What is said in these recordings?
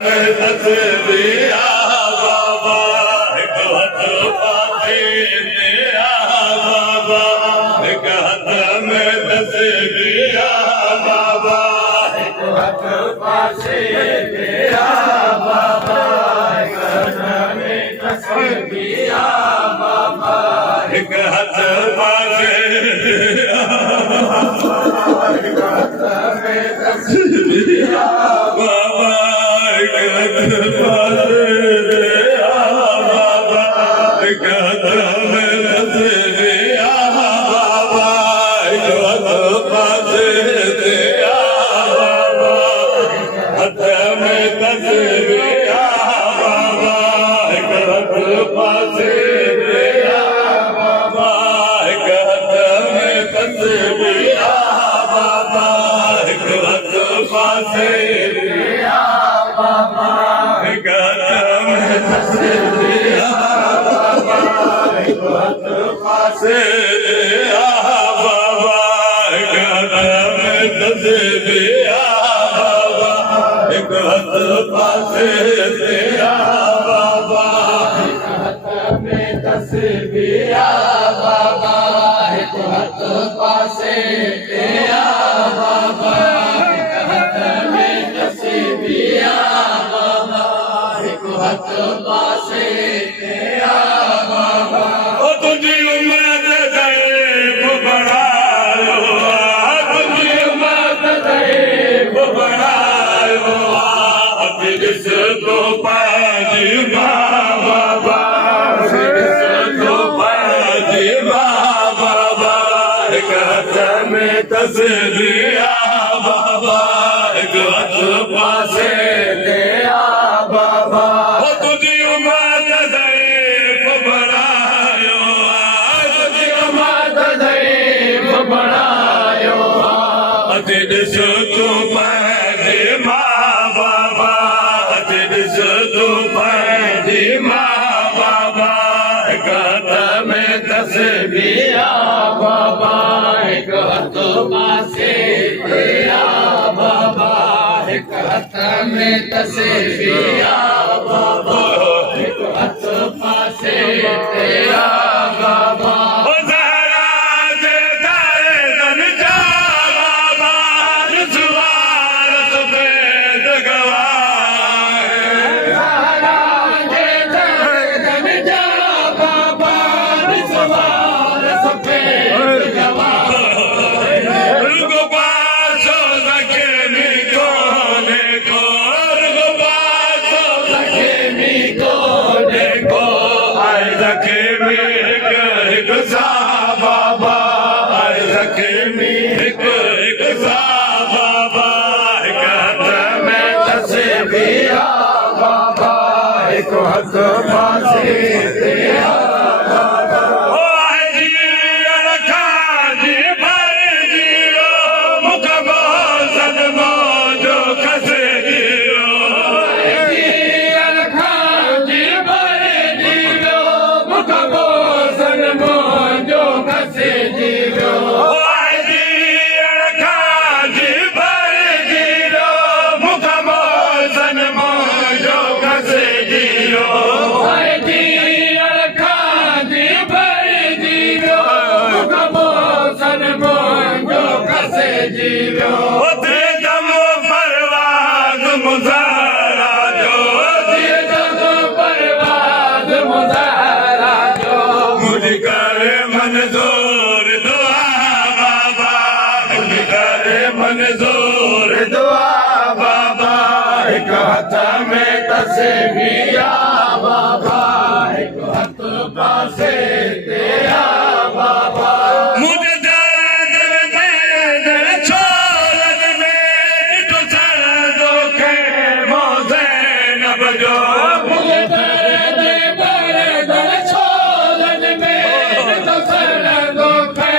तस्वीरा बाबा हिक हथ पासे तेरा बाबा हिक हथ में तस्वीरा बाबा हिक हथ पासे तेरा बाबा हिक हथ में तस्वीरा बाबा हिक हथ पासे तेरा बाबा हिक हथ में तस्वीरा बाबा हिक हथ पासे तेरा बाबा हिक हथ में तस्वीरा बाबा हिक हथ पासे तेरा बाबा हथ में तस्वीरा बाबा हिक हथ पासे तेरा बाबा हिक हथ में तस्वीरा बाबा हिक हथ पासे तेरा बाबा हिक हथ में तस्वीरा बाबा हिक हथ पासे तेरा बाबा हिक हथ में तस्वीरा बाबा हिक हथ पासे तेरा बाबा हिक हथ में तस्वीरा बाबा हिक हथ पासे तेरा बाबा हिक हथ में तस्वीरा बाबा हिक हथ पासे तेरा बाबा ओ तुझी उम्मत ग़रीब बढ़ायो तुझी उम्मत ग़रीब बढ़ायो दिस तो पाजी बाबा दिस तो पाजी बाबा हिक हथ में तस्वीरा बाबा हिक हथ पासे तेरा बाबा ओ तुझी उम्मत ग़रीब बढ़ायो तुझी उम्मत ग़रीब बढ़ायो दिस तो पाजी बाबा दिस तो पाजी बाबा हिक हथ में तस्वीरा बाबा हिक हथ पासे तेरा बाबा हिक हथ में तस्वीरा बाबा हिक हथ पासे तेरा बाबा ओ ज़हरा जे दर्दन जा बाबा जुवार सफेद गवाए ज़हरा जे दर्दन जा बाबा जुवार सफेद गवाए रुगो पासो ज़ख़मी कोने को रुगो पासो ज़ख़मी कोने को आए ज़ख़मी हिक हिक सा बाबा आए ज़ख़मी हिक हिक सा बाबा हिक हथ में तस्वीरा बाबा हिक हथ पासे तेरा बाबा ओ आए जी रखा जी भर जीरो मुख बोसन मौजो खसे जीरो आए जी रखा जी भर जीरो मुख बोसन मौजो खसे जीरो आए जी रखा जी भर जीरो मुख बोसन मौजो खसे जीरो आए जी रखा जी भर जीरो मुख बोसन मौजो खसे जीरो दे दम परवाज़ मुज़ाहरा जो दे दम परवाज़ मुज़ाहरा जो मुझ करे मंज़ूर दुआ बाबा मुझ करे मंज़ूर दुआ बाबा हिक हथ में तस्वीरा बाबा हिक हथ पासे तेरा बाबा मुझे दर्द छोड़न में ॾिठो सरदो खे मोज़ैनब जो मुझे दर्द छोड़न में ॾिठो सरदो खे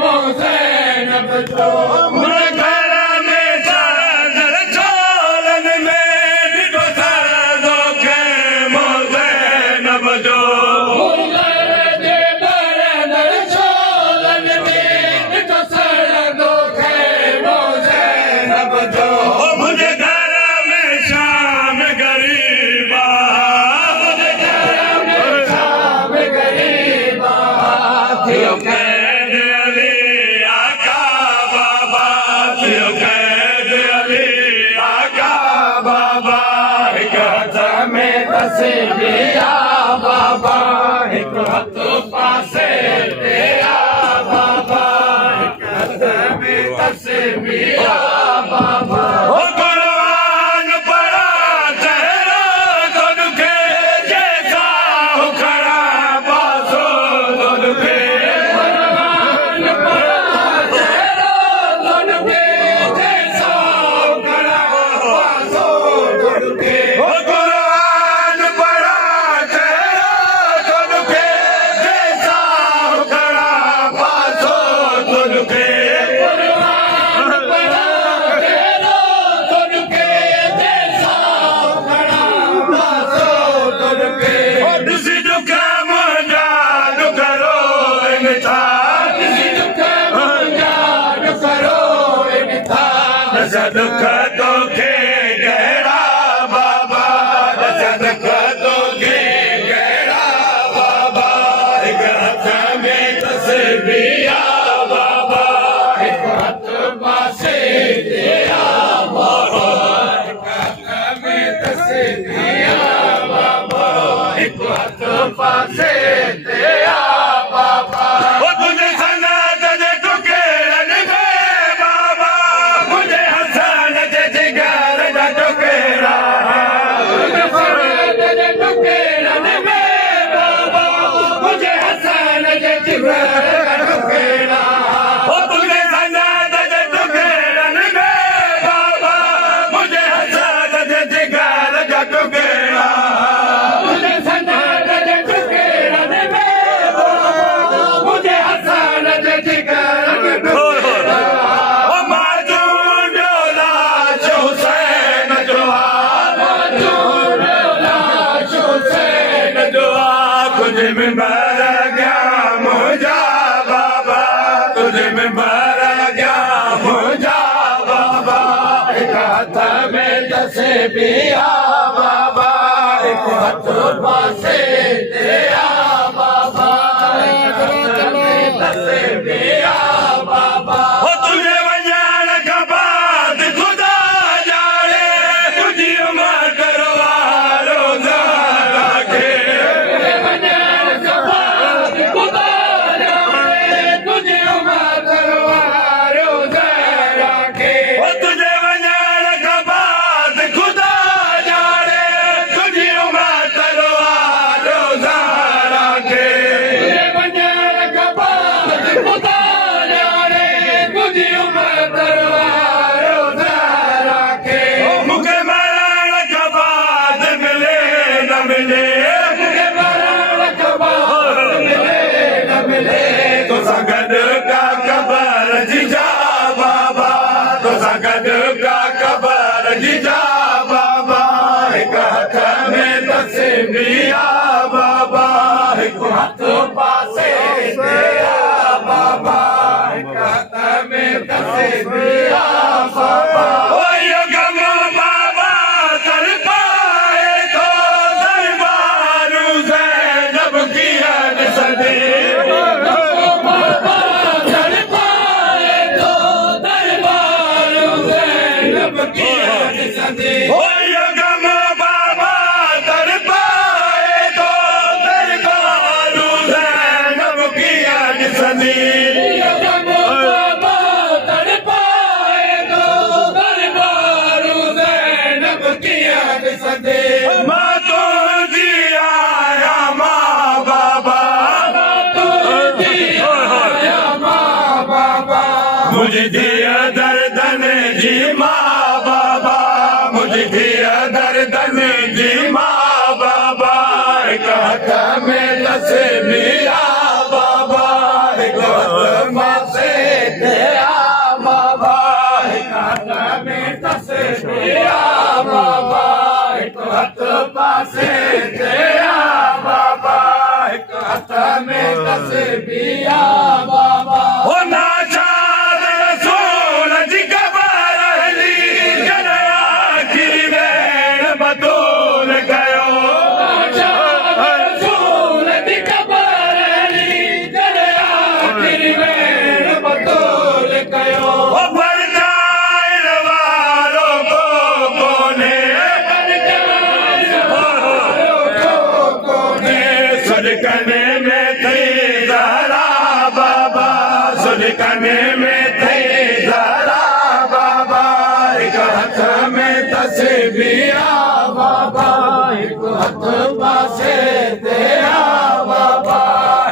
मोज़ैनब जो मुझे घर में चादर छोड़न में ॾिठो सरदो खे मोज़ैनब जो मुझे हिक हथ में तस्बीहा बाबा हिक हथ पासे तेरा बाबा हिक हथ में तस्बीहा बाबा ओ कुरान पढ़ा चेहरा तो दुखे जैसा हो खड़ा बासो तो दुखे कुरान पढ़ा चेहरा तो दुखे जैसा हो खड़ा बासो तो दुखे ओ कुरान पढ़ा चेहरा तो दुखे जैसा हो खड़ा बासो तो दुखे कुरान पढ़ा चेहरा तो दुखे जैसा हो खड़ा बासो तो दुखे ओ दिसी दुखा मुंजा दुखरो इनथा दिसी दुखा मुंजा दुखरो इनथा दस दुख तोखे गहरा बाबा दस दुख तोखे गहरा बाबा हिक हथ में तस्बीहा बाबा हिक हथ पासे तेरा बाबा हिक हथ में तस्बीहा बाबा हिक हथ पासे तेरा बाबा ओ तुझे सना तुझे टुकेरन में बाबा मुझे हसन जे जिगर जा टुकेरा तुझे सना तुझे टुकेरन में बाबा मुझे हसन जे जिगर जा टुकेरा ओ तुझे सना तुझे टुकेरन में बाबा मुझे हसन जे जिगर जा टुकेरा तुझे सना तुझे टुकेरन में बाबा मुझे हसन जे जिगर जा टुकेरा ओ माजून डोला हुसैन जोहार माजून डोला हुसैन जोहार तुझे में भर गया मुझा बाबा तुझे में भर गया मुझा बाबा एक हाथ में तस्बीहा बाबा एक हाथ पासे तेरा बाबा एक हाथ में तस्बीहा बाबा ओ तुझे वंजान का बात खुदा जाने तुझी उम्र करवा रोजा रखे तुझे वंजान का बात खुदा जाने तुझी उम्र करवा रोजा रखे ओ तुझे वंजान का बात खुदा जाने तुझी उम्र करवा रोजा रखे तुझे वंजान का बात खुदा जाने तुझी उम्र करवा रोजा रखे ओ मुखे मरण का बाद मिले न मिले मुखे मरण का बाद मिले न मिले तो संगत का कबर जीजा बाबा तो संगत का कबर जीजा बाबा एक हाथ में तस्बीहा बाबा एक हाथ पासे तेरा बाबा एक हाथ में तस्बीहा बाबा ओ यो गम बाबा कर पाए तो दरबार ज़ैनब की हद सदे बाबा कर पाए तो दरबार ज़ैनब की हद सदे ओ यो गम बाबा कर पाए तो दरबार ज़ैनब की हद सदे यो गम बाबा कर पाए तो दरबार ज़ैनब की हद सदे माँ तो जी आया माँ बाबा माँ तो जी आया माँ बाबा मुझे दिया दर्दन जी माँ बाबा मुझे दिया दर्दन जी माँ बाबा एक हाथ में तस्बीहा बाबा एक हाथ पासे तेरा बाबा एक हाथ में तस्बीहा बाबा एक हाथ पासे तेरा बाबा एक हाथ में तस्बीहा बाबा ओ नाचाद रसूल जी कबर अली जनया की वैन बतूल गयो नाचाद रसूल जी कबर अली जनया की वैन बतूल गयो ओ परदान वालों को कोने परदान कने में थई जरा बाबा हिक हथ में तस्बीह बाबा हिक हथ पासे तेरा बाबा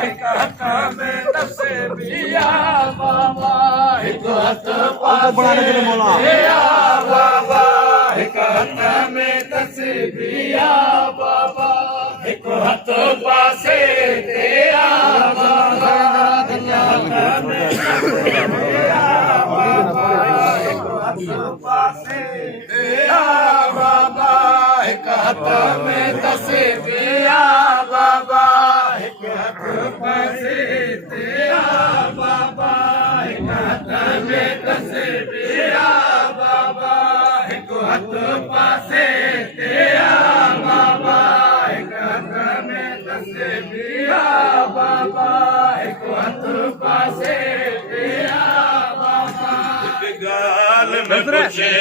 हिक हथ में तस्बीह बाबा हिक हथ पासे तेरा बाबा हिक हथ में तस्बीह बाबा हिक हथ पासे तेरा बाबा हिक हथ में तेरा बाबा हिक हथ पासे तेरा बाबा हिक हथ में तस्बीह बाबा हिक हथ पासे तेरा बाबा हिक हथ में तस्बीह बाबा हिक हथ पासे तेरा बाबा हिक हथ में तस्बीह बाबा हिक हथ पासे तेरा बाबा हिक गाल में पुछे